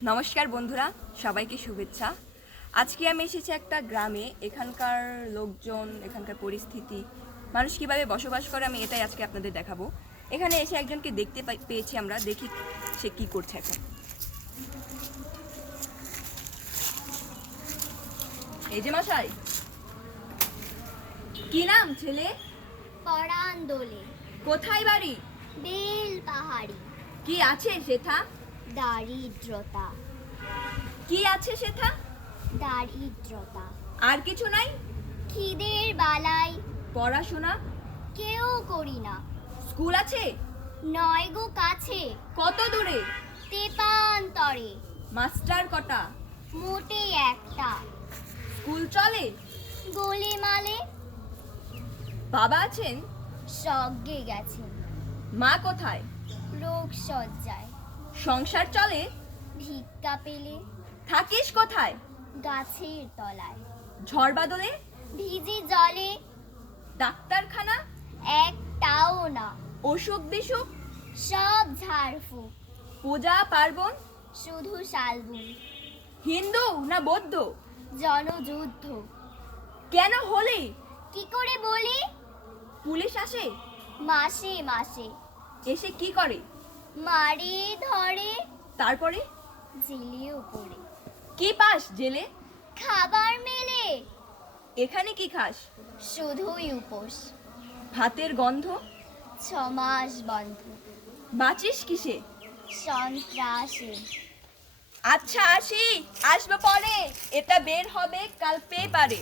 নমস্কার বন্ধুরা, সবাইকে শুভেচ্ছা। আজকে আমি এসেছি একটা গ্রামে। এখানকার লোকজন, এখানকার পরিস্থিতি, মানুষ কিভাবে বসবাস করে, আমি এটাই আজকে আপনাদের দেখাবো। এখানে এসে একজনকে দেখতে পেয়েছি আমরা, দেখি সে কি করছে এখন। এই যে মশাই, কি নাম ছেলে? পরাণ দোলে। কোথায় বাড়ি? বেল পাহাড়ি। কি আছে সেথা? দারিদ্রতা। কি আছে সেথা? দারিদ্রতা। আর কিছু নাই? খিদের বালাই। পড়াশোনা? কেউ করি না। স্কুল আছে? নয় গো কাছে। কত দূরে? তেপান্তরে। মাস্টার কটা? মোটে একটা। স্কুল চলে? গোলে মালে। বাবা আছেন? স্বর্গে গেছেন। মা কোথায়? রোগ সজ্জায়। সংসার চলে? ভিক্ষা পেলে। থাকিস কোথায়? গাছের তলায়। ঝড় বাদলে? ভিজে জলে। ডাক্তারখানা? একটাও না। অসুখ বিসুখ? সব ঝাড়ফুঁক। পূজা পার্বণ? শুধু শালবন। হিন্দু না বৌদ্ধ? জনযুদ্ধ। কেন হলি? কি করে বলি? পুলিশ আসে? মাসে মাসে। এসে কি করে? মারে ধরে। তারপরে? জেলেও পড়ে। কি পাস জেলে? খাবার মেলে। এখানে কি খাস? শুধুই উপোস। ভাতের গন্ধ? 6 মাস বন্ধ। বাঁচিস কিসে? সন্ত্রাসে। আচ্ছা আসি, আসবে পরে। এটা বের হবে কাল পেপারে।